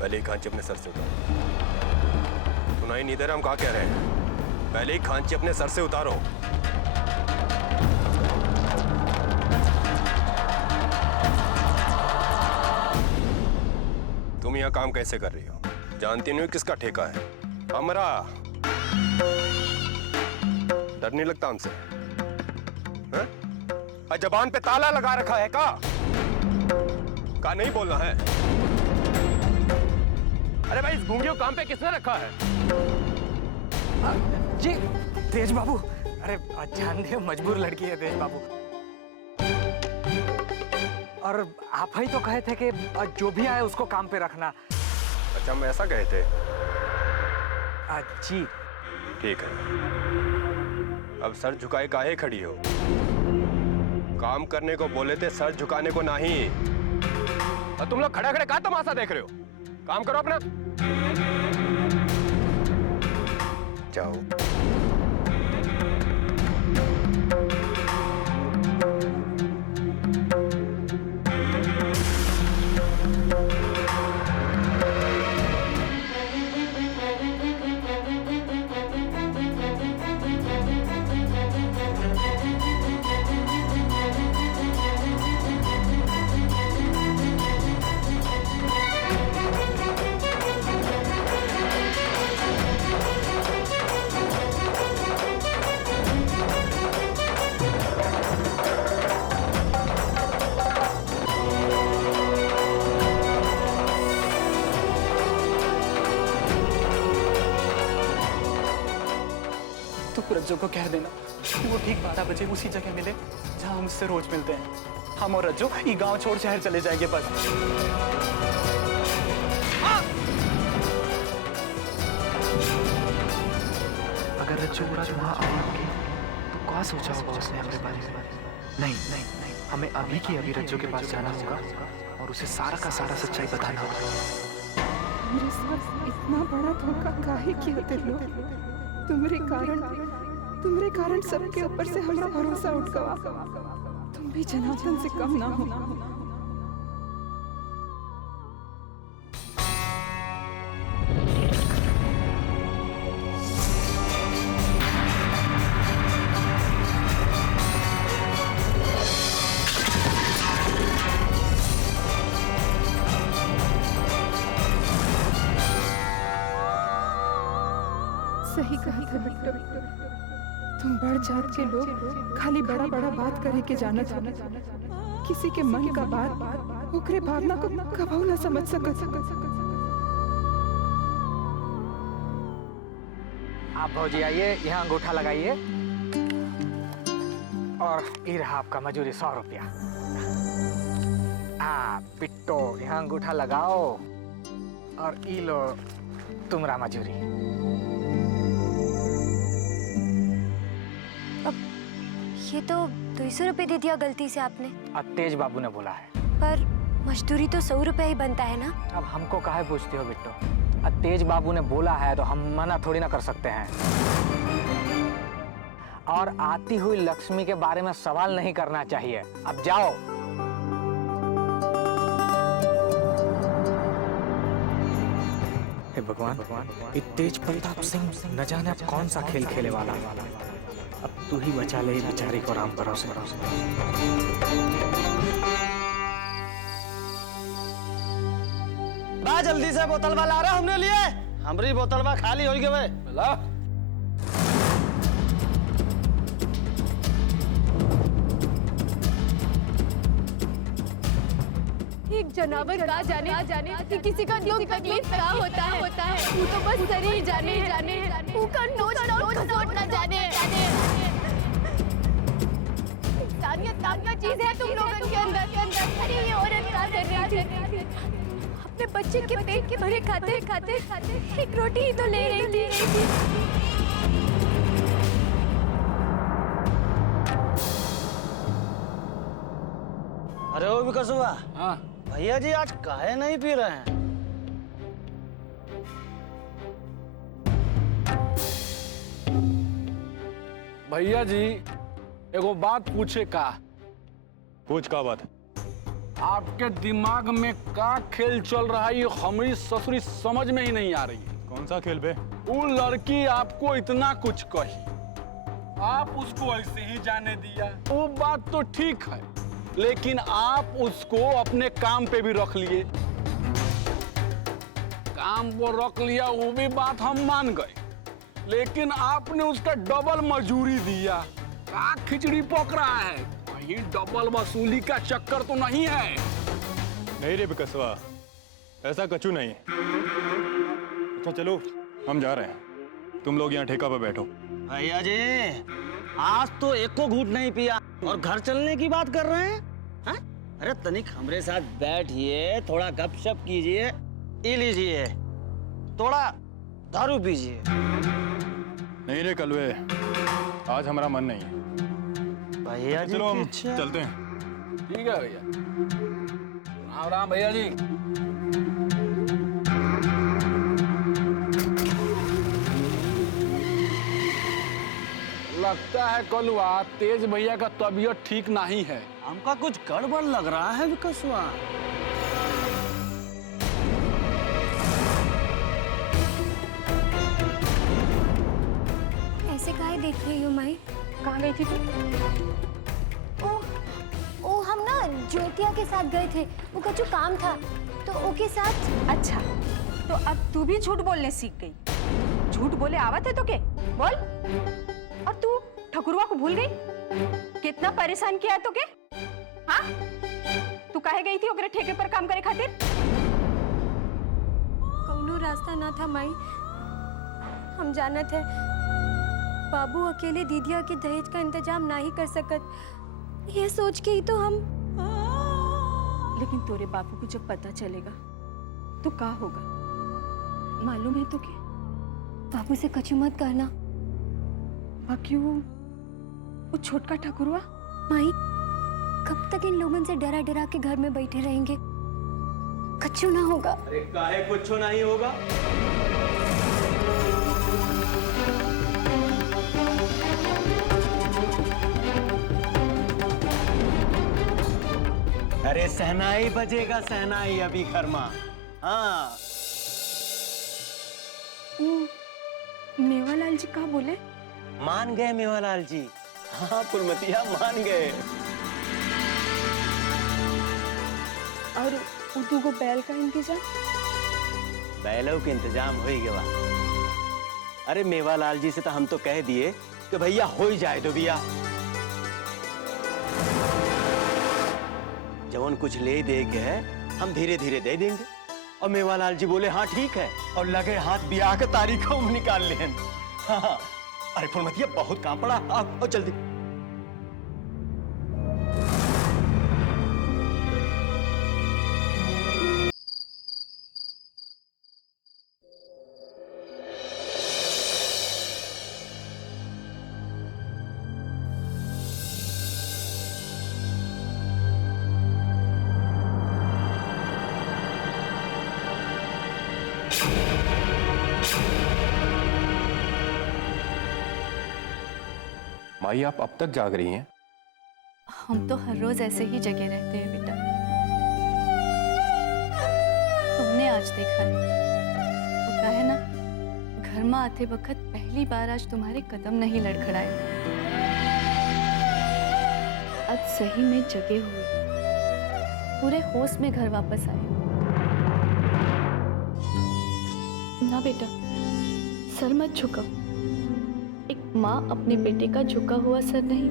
पहले ही खांची अपने सर से उतारो। सुनाई नहीं दे रहा हम क्या कह रहे हैं? पहले ही खांची अपने सर से उतारो। तुम यहाँ काम कैसे कर रही हो? जानती नहीं हो किसका ठेका है? हमारा। डर नहीं लगता हमसे? जबान पे ताला लगा रखा है का नहीं बोलना है? अरे भाई, इस गूंगे को काम पे किसने रखा है? जी तेज बाबू, अरे जानते हो मजबूर लड़की है तेज बाबू। और आप ही तो कहे थे कि जो भी आए उसको काम पे रखना। अच्छा, हम ऐसा कहे थे? जी ठीक है। अब सर झुकाए काहे खड़ी हो? काम करने को बोले थे, सर झुकाने को नहीं। और तुम लोग खड़े खड़े क्या तमाशा देख रहे हो? काम करो अपना। जाओ। रज्जू को कह देना वो ठीक 12 बजे उसी जगह मिले जहां हम उससे रोज मिलते हैं। हम और रज्जू ये गांव छोड़ शहर चले जाएंगे बस। अगर रज्जू राज वहां आएंगे तो क्या सोचा होगा उसने हमारे बारे में? नहीं नहीं नहीं, हमें अभी की अभी रज्जू के पास जाना होगा और उसे सारा का सारा सच्चाई बताना होगा। मेरे साथ इतना बड़ा धोखा काहे किया तुम लोग? तुम्हारे कारण सबके ऊपर से हमारा भरोसा उठ गया। तुम भी जनार्दन से कम ना हो। सही कहा था बिट्टू, तुम बढ़ जात के लोग खाली बड़ा बड़ा बात करे के जाना था। किसी के मन का बात ओकरे भावना को कभी ना समझ सकत। आप भौजी आइए, यहाँ अंगूठा लगाइए और ये रहा आपका मजूरी 100 रुपया। पिट्टो यहाँ अंगूठा लगाओ और ई लो तुम्हारा मजूरी। ये तो 200 रुपए दे दिया गलती से आपने। तेज बाबू ने बोला है। पर मजदूरी तो 100 रुपए ही बनता है ना? अब हमको काहे पूछते हो बिट्टो? तेज बाबू ने बोला है तो हम मना थोड़ी ना कर सकते हैं। और आती हुई लक्ष्मी के बारे में सवाल नहीं करना चाहिए। अब जाओ। हे भगवान, ये तेज प्रताप सिंह न जाने अब कौन सा खेल खेले वाला। अब तू ही बचा ले बेचारे को राम भरोसे। बा जल्दी से बोतल वाला आ रहा हमने लिए। हमारी बोतल बा खाली हो गए। ला जनावर का जाने कि किसी का दुख तकलीफ क्या होता है वो तो बस शरीर जाने वो का नोच खसोट ना जाने। इंसानियत नाम का चीज है तुम लोगों के अंदर। अरे ये औरत क्या कर रही थी? अपने बच्चे के पेट के भरे खाते एक रोटी ही तो ले रही थी। अरे वो विकसुआ, हाँ भैया जी आज काहे नहीं पी रहे हैं? भैया जी एगो बात पूछे का। पूछ का बात? आपके दिमाग में का खेल चल रहा है ये हमारी ससुरी समझ में ही नहीं आ रही है। कौन सा खेल बे? वो लड़की आपको इतना कुछ कही, आप उसको ऐसे ही जाने दिया, वो बात तो ठीक है, लेकिन आप उसको अपने काम पे भी रख लिए। काम को रख लिया वो भी बात हम मान गए, लेकिन आपने उसका डबल मजूरी दिया। का खिचड़ी पक रहा है? कहीं डबल वसूली का चक्कर तो नहीं है? नहीं रे बिकसवा, ऐसा कछु नहीं। अच्छा चलो हम जा रहे हैं, तुम लोग यहाँ ठेका पे बैठो। भैया जी आज तो एक को घूंट नहीं पिया और घर चलने की बात कर रहे हैं? हाँ? अरे तनिक हमरे साथ बैठिए, थोड़ा गपशप कीजिए, ई लीजिए, थोड़ा दारू पीजिए। नहीं रे कलवे, आज हमारा मन नहीं है। भैया जी चलो हम की इच्छा। चलते हैं। ठीक है भैया। राम राम भैया जी। लगता है कलुआ तेज भैया का तबीयत ठीक नहीं है। हमका कुछ गड़बड़ लग रहा है विकसुआ। ऐसे काहे देख रही हो माई? कहाँ गई थी तू? ओ हम ना ज्योतिया के साथ गए थे, वो का जो काम था तो ओके साथ। अच्छा तो अब तू भी झूठ बोलने सीख गई। झूठ बोले आवत है तो के बोल। और तू ठकुरवा को भूल गई? कितना परेशान किया है तो के? हाँ तू काहे गई थी ओकरे ठेके पर काम करे खातिर? कौनो रास्ता ना था माई, हम जाना थे बाबू अकेले दीदिया के दहेज का इंतजाम ना ही कर सकत, ये सोच के ही तो हम। लेकिन तोरे बापू को जब पता चलेगा तो क्या होगा मालूम है तो के? बाबू से कछु मत कहना। बाकी वो छोटका ठकुरवा माई कब तक इन लोगों से डरा डरा के घर में बैठे रहेंगे? कछु ना होगा। अरे काहे कुछ नहीं होगा? अरे सहनाई बजेगा, सहनाई अभी खरमा। हाँ मेवालाल जी क्या बोले? मान गए मेवालाल जी। हाँ फुलमतिया मान गए। और उदू को बैल का इंतजाम? बैलों के इंतजाम हो ही गया। अरे मेवालाल जी से तो हम तो कह दिए कि भैया हो ही जाए तो भैया जवन कुछ ले दे के है हम धीरे धीरे दे देंगे। और मेवालाल जी बोले हाँ ठीक है, और लगे हाथ ब्याह के तारीख हम निकाल ले। हाँ अरे फुलमतिया बहुत काम पड़ा, आओ जल्दी। माई आप अब तक जाग रही हैं? हम तो हर रोज ऐसे ही जगे रहते हैं बेटा। तुमने आज देखा है वो कहे ना, घर में आते वक्त पहली बार आज तुम्हारे कदम नहीं लड़खड़ाए। आज सही में जगे हुए पूरे होश में घर वापस आए। ना बेटा सर मत झुकाओ। एक माँ अपने बेटे का झुका हुआ सर नहीं,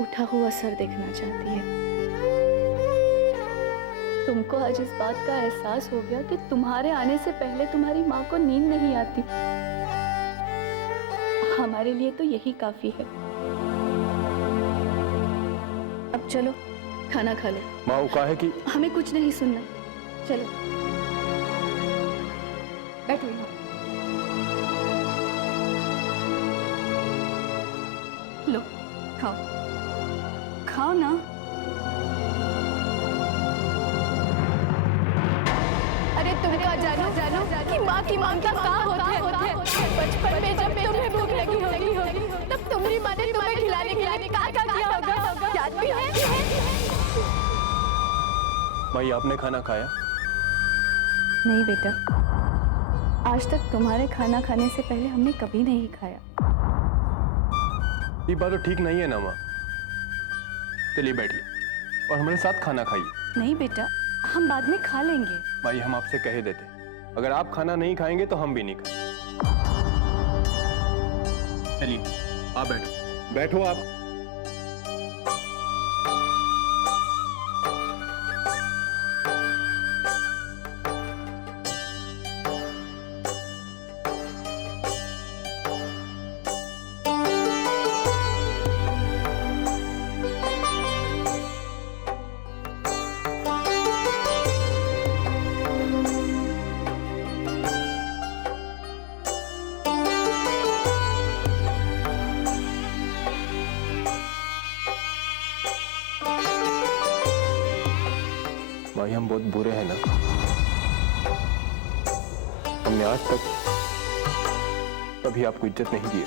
उठा हुआ सर देखना चाहती है। तुमको आज इस बात का एहसास हो गया कि तुम्हारे आने से पहले तुम्हारी माँ को नींद नहीं आती। हमारे लिए तो यही काफी है। अब चलो खाना खा लो। माँ वो है कि हमें कुछ नहीं सुनना, चलो बैठो यहाँ। लो खाओ, खाओ ना। अरे तुम क्या जानो कि माँ की ममता कहाँ होती है। बचपन में जब तुम्हें भूख लगी होगी तब तुम्हारी माँ ने तुम्हें खिलाने क्या किया होगा, याद भी है? भाई आपने खाना खाया? नहीं बेटा, आज तक तुम्हारे खाना खाने से पहले हमने कभी नहीं खाया। ये बात तो ठीक नहीं है ना माँ। चलिए बैठिए और हमारे साथ खाना खाइए। नहीं बेटा, हम बाद में खा लेंगे। भाई हम आपसे कह देते, अगर आप खाना नहीं खाएंगे तो हम भी नहीं खाएंगे। चलिए आप बैठो, बैठो आप। भाई हम बहुत बुरे हैं ना, हमने आज तक कभी आपको इज्जत नहीं दी है।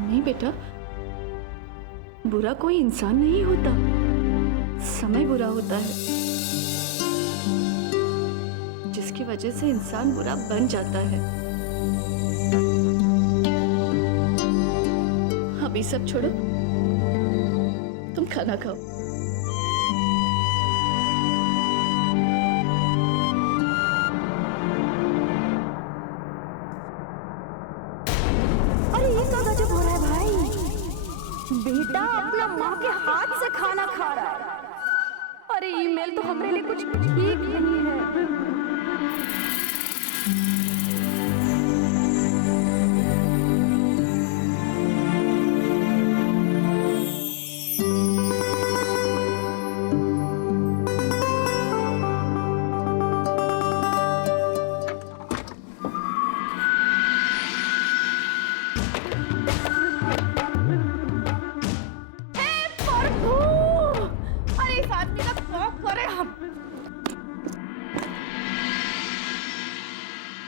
नहीं बेटा, बुरा कोई इंसान नहीं होता, समय बुरा होता है जिसकी वजह से इंसान बुरा बन जाता है। अभी सब छोड़ो, तुम खाना खाओ। अरे ये क्या गजब हो रहा है भाई? बेटा अपना माँ के हाथ से खाना खा रहा है। अरे ईमेल तो हमारे लिए कुछ ठीक नहीं है।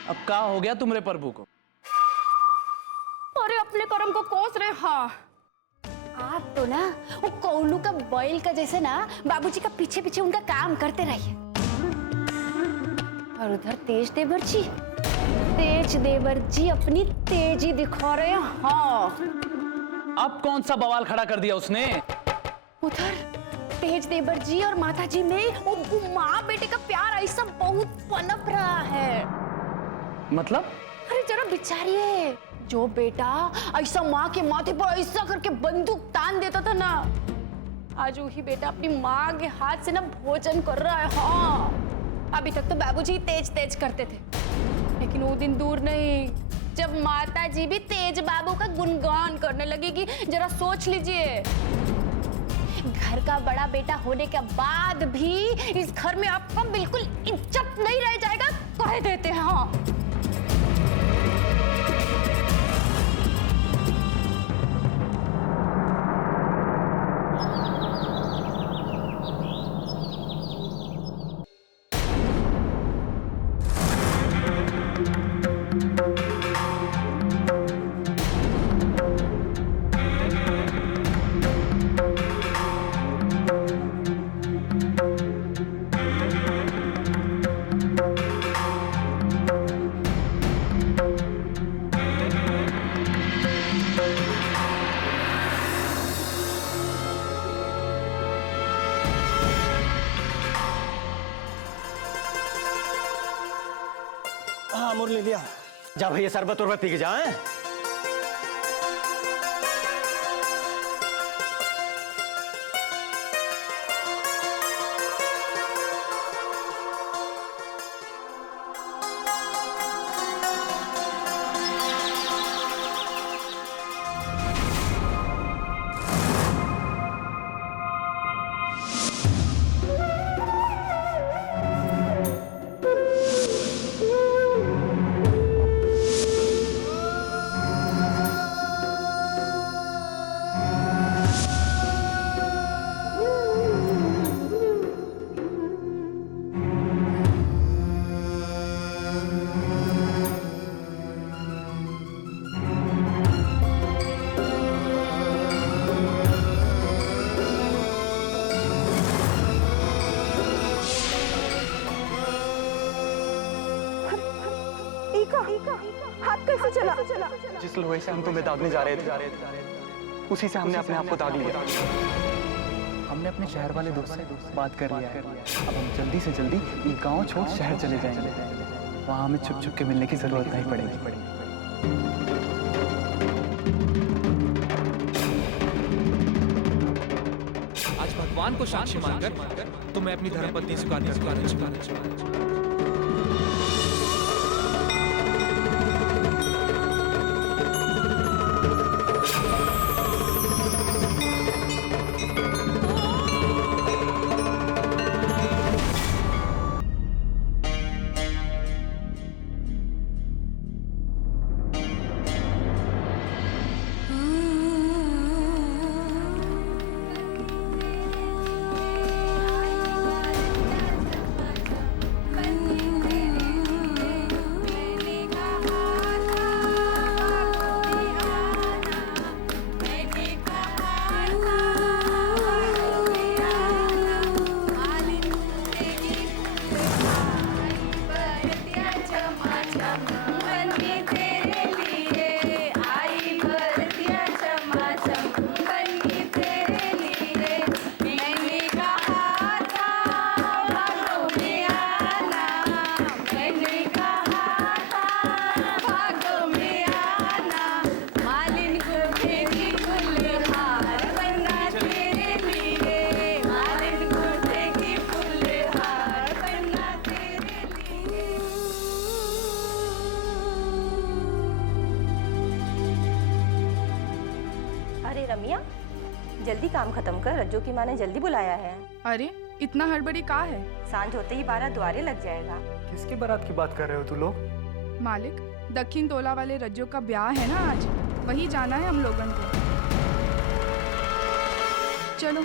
अब क्या हो गया तुम्हारे प्रभु को? अरे अपने कर्म को कोस रहे। हाँ आप तो ना वो कोल्लू का बैल का जैसे ना बाबूजी का पीछे पीछे उनका काम करते रहिए। और उधर तेज देवर जी अपनी तेजी दिखा रहे हैं। हाँ अब कौन सा बवाल खड़ा कर दिया उसने? उधर तेज देवर जी और माता जी में वो माँ बेटे का प्यार ऐसा बहुत पनप रहा है। मतलब? अरे जरा बिचारिए, जो बेटा ऐसा माँ के माथे पर ऐसा करके बंदूक तान देता था ना, आज वही बेटा अपनी माँ के हाथ से ना भोजन कर रहा है। हाँ अभी तक तो बाबूजी तेज करते थे, लेकिन वो दिन दूर नहीं जब माता जी भी तेज बाबू का गुणगान करने लगेगी। जरा सोच लीजिए, घर का बड़ा बेटा होने के बाद भी इस घर में आपका बिल्कुल इज्जत नहीं रह जाएगा, कह देते हैं। हाँ मुरली लिया। जा भैया शरबत उरबत पी के जा। हैं? हाथ कैसे चला? जिस लोहे से हम तुम्हें दागने जा रहे थे उसी से हमने अपने आप को दाग लिया। हमने अपने शहर वाले दोस्त से बात कर लिया है। अब हम जल्दी से जल्दी ये गांव छोड़ शहर चले जाएंगे। वहां हमें छुप छुप के मिलने की जरूरत नहीं पड़ेगी। आज भगवान को साक्षी मानकर तो मैं अपनी धर्मपत्नी स्वीकार कर रमिया, जल्दी काम खत्म कर, रज्जू की माँ ने जल्दी बुलाया है। अरे इतना हड़बड़ी का है? सांझ होते ही 12 द्वारे लग जाएगा। किसके बारात की बात कर रहे हो तू लोग? मालिक, दक्षिण तोला वाले रज्जू का ब्याह है ना आज, वही जाना है हम लोगन को। चलो।